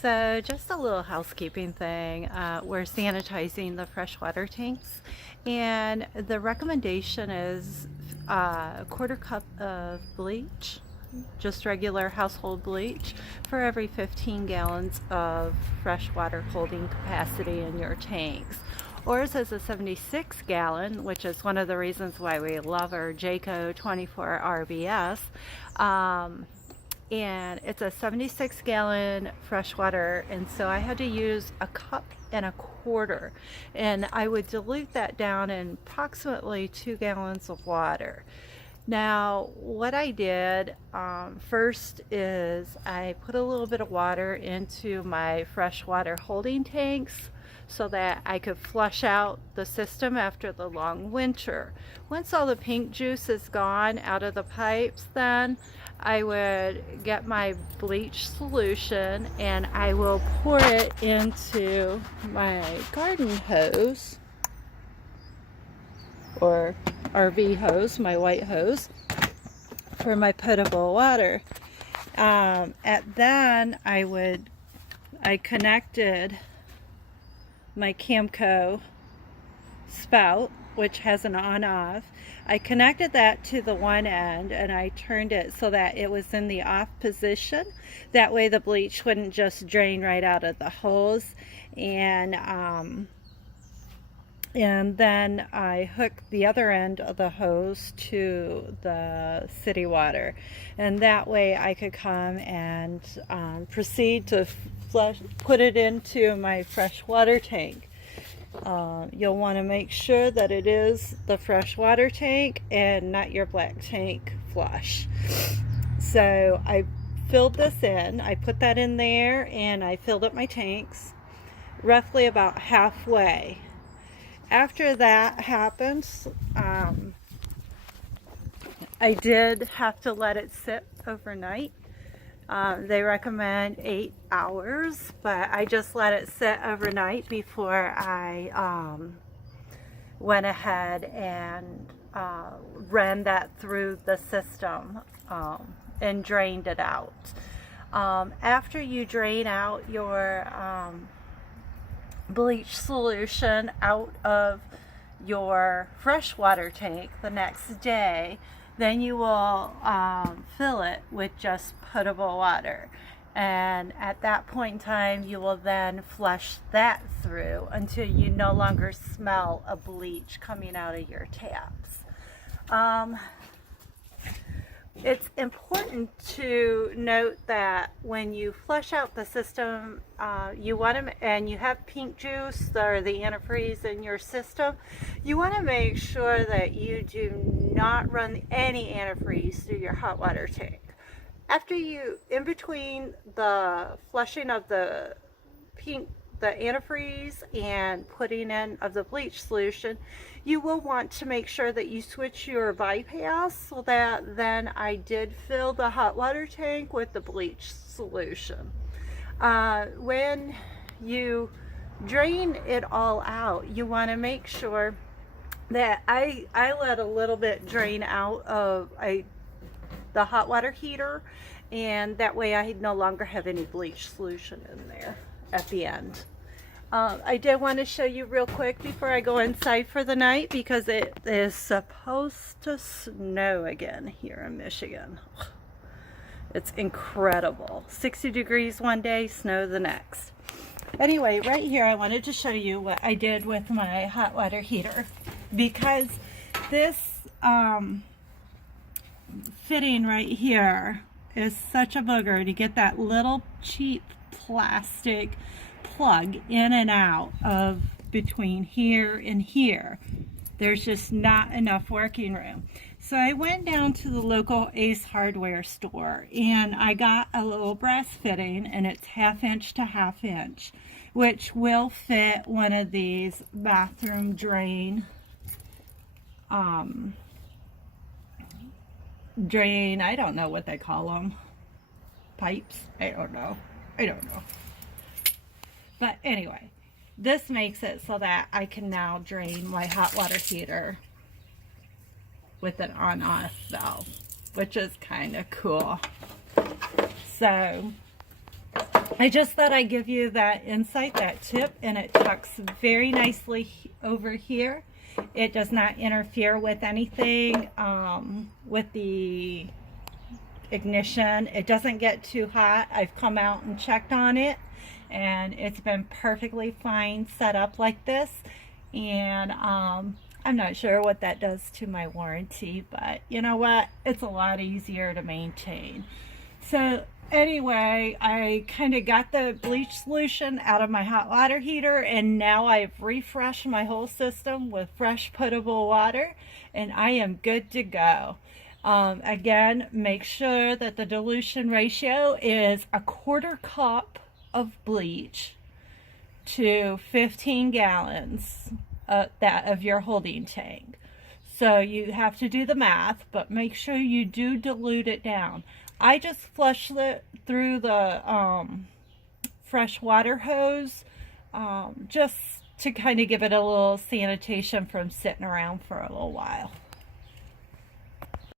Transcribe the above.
So just a little housekeeping thing. We're sanitizing the freshwater tanks, and the recommendation is a quarter cup of bleach, just regular household bleach, for every 15 gallons of freshwater holding capacity in your tanks. Ours is a 76 gallon, which is one of the reasons why we love our Jayco 24 RBS. And it's a 76 gallon freshwater, and so I had to use a cup and a quarter, and I would dilute that down in approximately 2 gallons of water. Now what I did first is I put a little bit of water into my freshwater holding tanks so that I could flush out the system after the long winter. Once all the pink juice is gone out of the pipes, then I would get my bleach solution and I will pour it into my garden hose, or RV hose, my white hose, for my potable water. Then I connected my Camco spout, which has an on-off. I connected that to the one end and I turned it so that it was in the off position. That way the bleach wouldn't just drain right out of the hose. And then I hooked the other end of the hose to the city water, and that way I could come and proceed to put it into my freshwater tank. You'll want to make sure that it is the freshwater tank and not your black tank flush. So I filled this in, I put that in there, and I filled up my tanks roughly about halfway. After that happens, I did have to let it sit overnight. They recommend 8 hours, but I just let it sit overnight before I went ahead and ran that through the system and drained it out. After you drain out your bleach solution out of your freshwater tank the next day, then you will fill it with just potable water, and at that point in time you will then flush that through until you no longer smell a bleach coming out of your taps. It's important to note that when you flush out the system, you want to, and you have pink juice or the antifreeze in your system, you want to make sure that you do not run any antifreeze through your hot water tank. After you, in between the flushing of the antifreeze and putting in of the bleach solution, you will want to make sure that you switch your bypass, so that then I did fill the hot water tank with the bleach solution. When you drain it all out, you want to make sure that I let a little bit drain out of the hot water heater, and that way I no longer have any bleach solution in there at the end. I did want to show you real quick before I go inside for the night, because it is supposed to snow again here in Michigan. It's incredible. 60 degrees one day, snow the next. Anyway, right here I wanted to show you what I did with my hot water heater, because this fitting right here is such a booger to get that little cheap plastic plug in and out of between here and here. There's just not enough working room. So I went down to the local Ace hardware store and I got a little brass fitting, and it's 1/2 inch to 1/2 inch, which will fit one of these bathroom drain I don't know what they call them, pipes, I don't know. But anyway, this makes it so that I can now drain my hot water heater with an on-off valve, which is kind of cool. So I just thought I'd give you that insight, that tip, and it tucks very nicely over here. It does not interfere with anything with the ignition. It doesn't get too hot. I've come out and checked on it, and it's been perfectly fine set up like this. And I'm not sure what that does to my warranty, but you know what? It's a lot easier to maintain. So anyway, I kind of got the bleach solution out of my hot water heater, and now I've refreshed my whole system with fresh potable water, and I am good to go. Again, make sure that the dilution ratio is 1/4 cup of bleach to 15 gallons of your holding tank. So you have to do the math, but make sure you do dilute it down. I just flushed it through the fresh water hose just to kind of give it a little sanitation from sitting around for a little while.